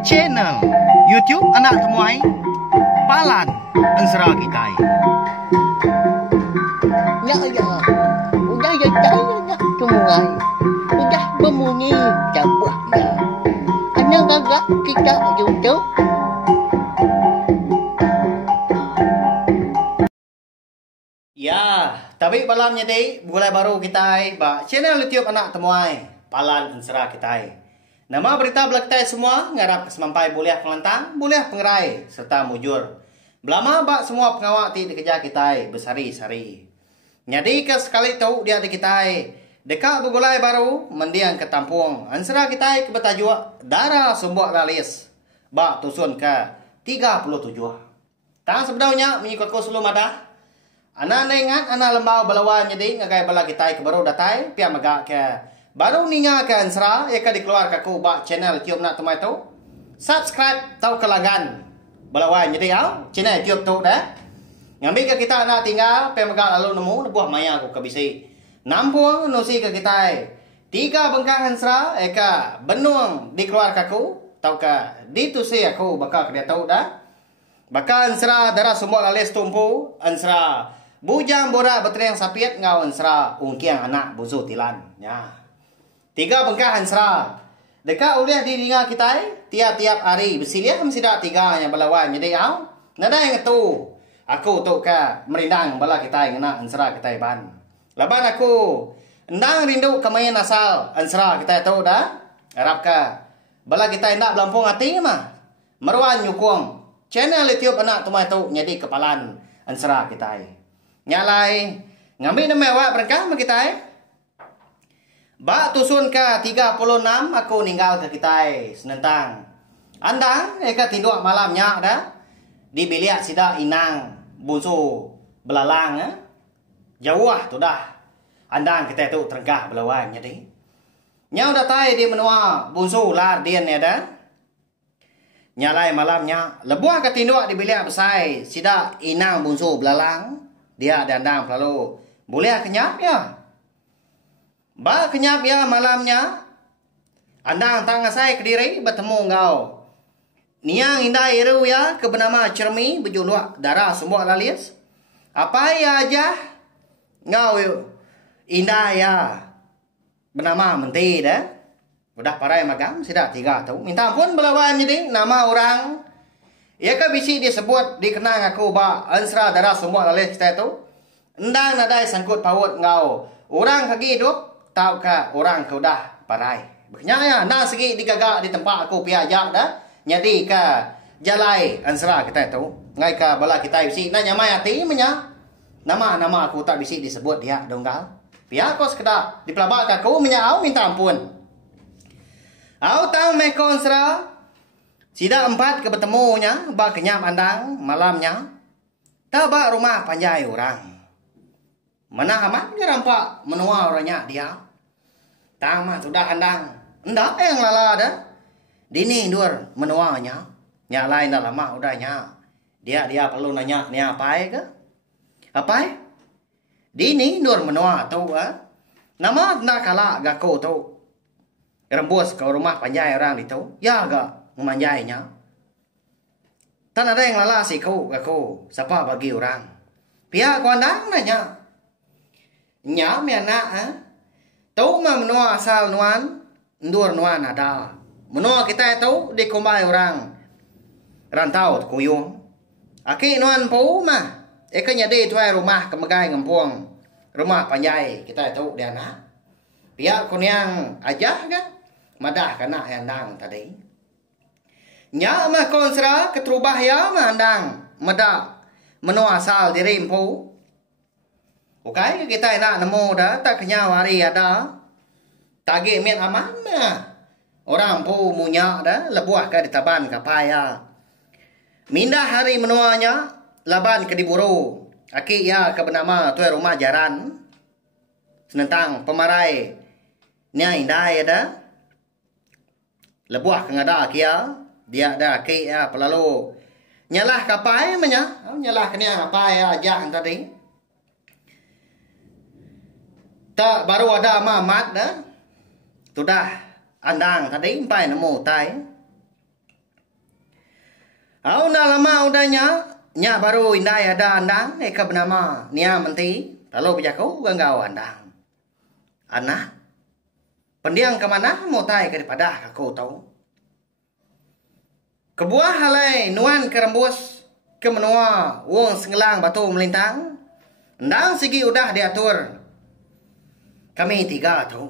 Channel YouTube Anak Temuai Palan Ansara Kitai. Ya ya, udah ya Anak Temuai, udah berbunyi cabutnya. Anak gagak kita YouTube. Ya, tapi malamnya deh mulai baru kita ba channel YouTube Anak Temuai Palan Ansara Kitai. Nama berita belak kita semua ngarap kesemampai boleh pelantang, boleh pengerai serta mujur. Belama bak semua pengawak ti dikejar kita besari-sari. Nyadi ke sekali tahu dia di kita dekat begulai baru mendiang ke tampung Ansara kita ke betajua darah sumbuak lalis. Bak tusun ke 37. Tang sebenarnya mengikut ko sebelum ada. Anak ingat anak lembau balawan jadi ngagai bala kita ke baru datai pia magak ke baru ninga ke Ansara ya ke dikeluar ke ku bak channel YouTube Nak Temuai tu. Subscribe tahu kelangan balawan jadi au channel YouTube tu dah. Ngambil ke kita nak tinggal pia magak lalu nemu buah maya ku ke bisi. Nampung nusi ke kita. 3 bengkak Ansara ya ke benuang dikeluar ke ku tahu ke ditusi aku bakal ke dia tahu dah. Bakal Ansara darah semua lalis tumpu Ansara bujang borak beteriang sapiat ngau Ansara ungkiang anak buzu tilan. Ya. 3 bengkak Ansara. Dekat uliah di ninga kita tiap-tiap hari bersilia mesti dak 3 yang balawan jadi au. Nada yang tu. Aku tu ka merindang bala kita ngena Ansara kita ban. Laban aku endang rindu kemain asal Ansara kita tahu dah. Harap ka bala kita nak belampung hati mah. Meruan nyukung channel YouTube Anak Temuai tu nyadi kepalan Ansara kita. Nyalai ngambil nama awak berangkat sama kita. Bak tusun ke 36 aku ninggal ke kita senentang. Andang ke tinduk malamnya dah. Di bilik sida inang bunsu belalang jauh tu dah. Andang kita tu terengkah belawan jadi. Nyau datai di menua bunsu lar dian ya dah. Nyalai malamnya lebuah ke tinduk di bilik besai sida inang bunsu belalang. Dia dandang lalu boleh kenyap ya. Ba kenyap ya malamnya. Andang tang saya ke diri bertemu ngau. Niang indah iru ya ke bernama cermi berjuluak darah semua lalis. Apa ya aja ngau indah ya bernama menti dah. Udah parai magam sidak 3 tahu. Minta ampun belawan jadi nama orang. Ya ke bisi disebut dikenang aku ba Ansara darah semua lalis kita tu. Endang nadai sangkut paut ngau. Orang kaki hidup tahu ka orang ke udah parai. Beknya ya na segi digagak di tempat aku piajak dah. Nyadi ka jalai Ansara kita tu. Ngai ka bala kita bisi na nyamai hati menya. Nama-nama aku tak bisi disebut dia donggal. Pihak kau sekedar dipelabak aku menyau minta ampun. Au tang meko Ansara sida 4 ke bertemunya ba kenyap andang malamnya. Tabak rumah panjai orang. Mana amat dia rampak menua orangnya dia. Tang mah sudah andang. Endak yang lala dah. Dini dur menuanya. Nya lain dah lama udahnya. Dia perlu nanya ni apa ke? Apa? Dini dur menua tu nama nak kalah gako tu. Rembus ke rumah panjai orang itu. Ya gak memanjainya. Tan ada yang lala si kau gako. Siapa bagi orang? Pihak kau andang nanya. Nya me anak tau ma menua asal nuan ndur nuan ada. Menua kita itu di kumbai orang rantau kuyung. Aki nuan pau mah eka nyade tuai rumah kemegai ngempung. Rumah panjai kita itu dia anak. Pihak kuniang aja kan madah kana handang tadi. Nya mah konsra ketrubah ya mah handang madah menua asal diri empu. Okai kita nak nemu dah tak kenya wari ada. Tagi min aman orang pu munya dah lebuah ke ditaban kapaya. Mindah hari menuanya laban ke diburu. Aki ya ke bernama tuai rumah jaran. Senentang pemarai nya indah ya dah. Lebuah ke ngada kia dia dah aki ya pelalu. Nyalah kapai menya. Nyalah kenia kapaya aja tadi. Tak baru ada amat dah. Sudah andang tadi pai nemu tai. Au na lama udahnya nya baru indai ada andang eka bernama Nia Menti. Lalu berjakau ganggau andang. Anak pendiang kemana mau tai daripada aku tahu. Kebuah halai nuan kerembus ke menua wong senggelang batu melintang. Ndang segi udah diatur. Kami 3 tahu.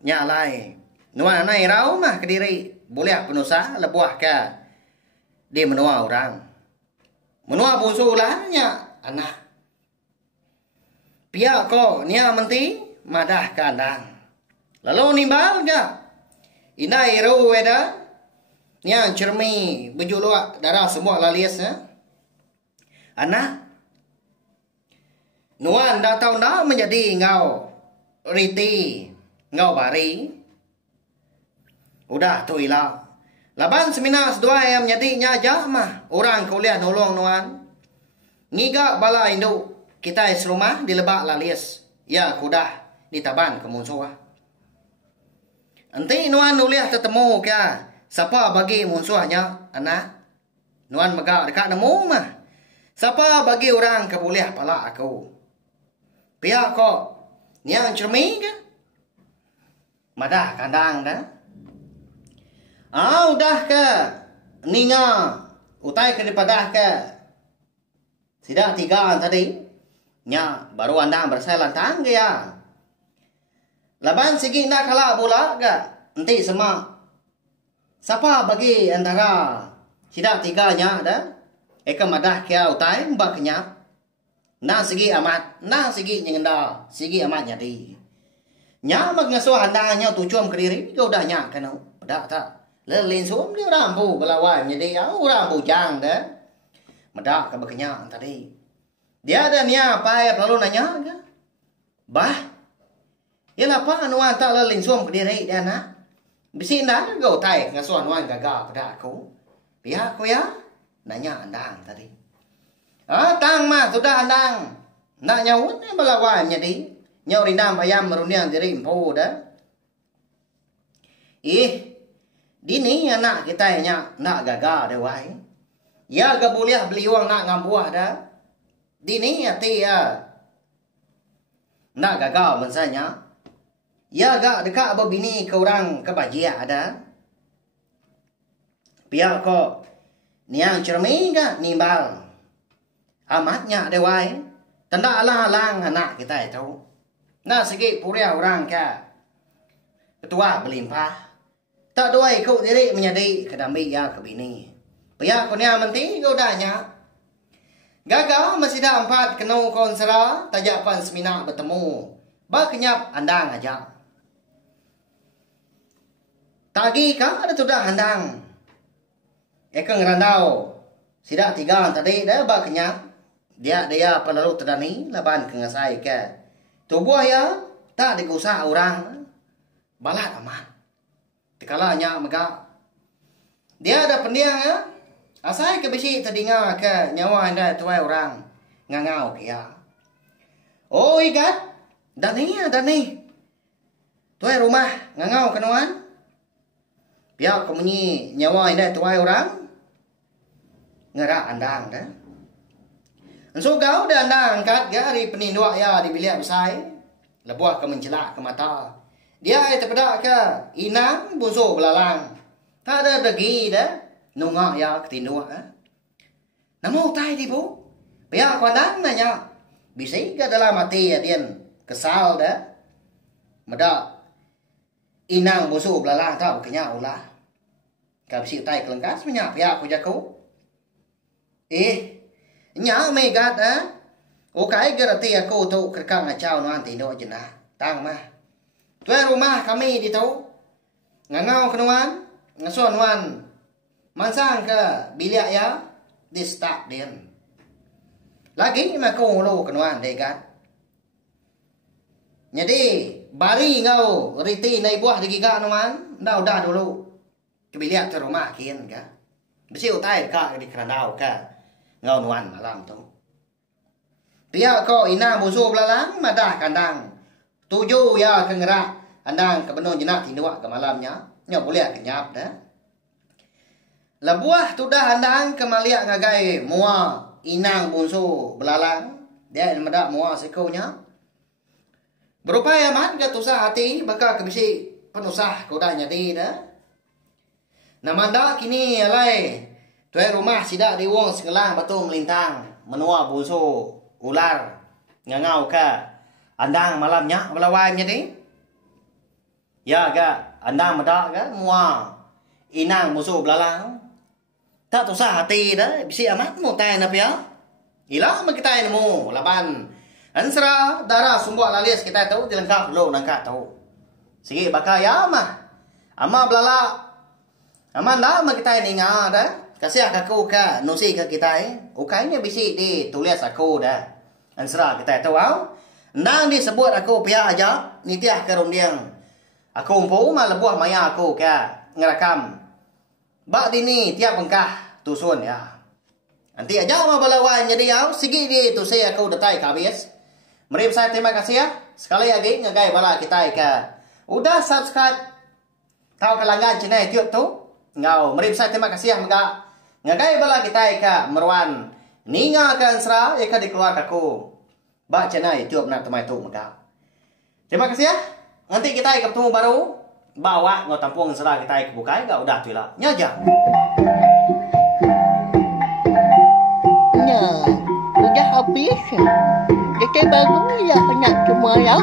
Nyalai. Nuan nai rau mah ke diri. Boleh penusa lebuah ke di menua orang. Menua busu lahnya anak. Pia ko Nia Menti madah ke andang. Lalu nimbal ga? Inai rau weda. Nia cermi bejuluak darah semua lalias ya. Anak. Nuan dah tahu dah menjadi ngau riti, ngau bari. Udah tu ilau. Laban seminas 2 yang menjadinya aja mah. Orang kuliah nolong nuan. Ngiga bala induk. Kita serumah di lebak lalias. Ya kudah di taban ke musuh. Nanti nuan nuliah tetemu ke. Siapa bagi musuhnya anak. Nuan megak dekat nemu mah. Siapa bagi orang kebuliah pala aku. Pihak kok. Niang cermin ke? Madah kandang dah. Udah ke. Ninga. Utai ke daripada ke. Tidak 3 tadi. Nya baru andang bersai lantang ke ya. Laban segi nak kalah pula ke. Nanti semua. Siapa bagi antara. Tidak 3 nya dah. Eka madah kia utai mbak kenyap. Nang segi amat, nang segi nyengenda, segi amat nyadi. Nya mak ngasuh handangnya tujuan ke diri, kau dah nyak kan? Dah tak. Lelin suam dia rambu belawan nyadi, rambu jang dah. Medak ke berkenyang tadi. Dia ada nia apa ya lalu nanya ke? Bah, ya apa anuan tak lelin suam ke diri dia nak? Bisi dah kau tai ngasuh anuan gagal pada aku. Pihak aku ya, nanya andang tadi. Tang mah sudah andang. Nak nyawut ni belawan jadi. Nyaw rindam ayam meruniang diri empu dah. Dini anak kita nak gagal dah wai. Ya gak boleh beli uang nak ngambuah dah. Dini hati ya. Nak gagal mensanya. Ya gak dekat berbini ke orang kebajia ada. Pihak kok. Niang cermin gak nimbal. Amatnya dewai. Tanda alang-alang anak kita itu. Nah segi puria orang ke. Ketua berlimpah. Tak doai kau diri menjadi kedambi ya kebini. Pihak kau Nia Menti kau dahnya. Gagal masih dah 4 kenu konsera. Tajapan seminar bertemu. Berkenyap andang aja. Tagi kah ada sudah andang. Eka ngerandau. Sidak 3 tadi dah berkenyap. Dia penaruh terdani laban kengasai ke. Tubuh ya tak digusah orang. Balat aman. Tekalanya megak. Dia ada pendiang ya. Asai ke bisi terdinga ke nyawa anda tuai orang. Ngangau ke ya. Oh ikat. Dani. Tuai rumah ngangau kenuan. Biar kemunyi nyawa anda tuai orang. Ngerak andang dah. So kau dah angkat dari penindua ya di bilik besar. Lebuah ke mencelak ke mata. Dia terpedak ke inang busu belalang. Tak ada degi dah. Nungak ya ketindua. Namu tai di bu. Biar kandang nanya. Bisa ke dalam hati ya dia kesal dah. Medak. Inang busu belalang tahu kenya ulah. Kau bisi tai kelengkas menyak ya aku jaku. Nya megat Okai gerati aku tu kerkang acau nuan tino jenah. Tang mah. Tuan rumah kami di tau. Ngangau kenuan. Ngasuan nuan. Mansang ke bilik ya. Di start din. Lagi mah kau lu kenuan dekat. Jadi bari ngau riti nai buah di giga nuan. Dah dulu. Ke bilik tu rumah kian ka. Besi utai ka di kerandau ka. Ngau nuan malam tu. Pihak kau ina musuh belalang madah kandang. 7 ya kengerak andang ke benon jenak tindua ke malamnya. Nya boleh kenyap dah. Labuah tu dah handang kemaliak ngagai mua inang bunsu belalang. Dia medak mua sekonya. Berupaya mat ga tusah hati bakal kebisi penusah koda nyati dah. Namanda kini alai tuai rumah sidak di wong sekelang batu melintang menua bunsu ular ngangau ka andang malamnya belawai nyati. Ya ga andang medak ga mua inang bunsu belalang. Tak tusah hati dah bisi amat mu tai na pia. Ila makitai nemu laban ansra darah sumbuak lalis kita tahu dilengkap lo nangka tahu. Sige bakal ya mah. Ama belala. Ama lama kita ni ngah dah. Kasih aku ka nusi ke kita ukainya bisi di tulis aku dah. Ansra kita tahu au. Nang disebut aku pihak aja nitiah ke rundiang. Aku umpu mah lebuah maya aku ka ngerakam. Bak dini tiap bengkah tusun ya. Nanti aja mah balawan jadi au sigi di tu saya aku datai kabis. Mari saya terima kasih ya. Sekali lagi ngagai bala kita ka. Udah subscribe. Tahu kelanggan channel YouTube tu. Ngau mari saya terima kasih ya mga ngagai bala kita ka meruan ninga kan sra eka dikeluar aku. Ba channel YouTube nak temai tu mga. Terima kasih ya. Nanti kita ketemu baru. Bawa ngau tampung sra kita kebukai gak udah tu lah. Nyaja. Nah, udah habis. Kita baru ya nak semua ya.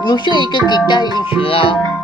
Musuh ke kita insya Allah.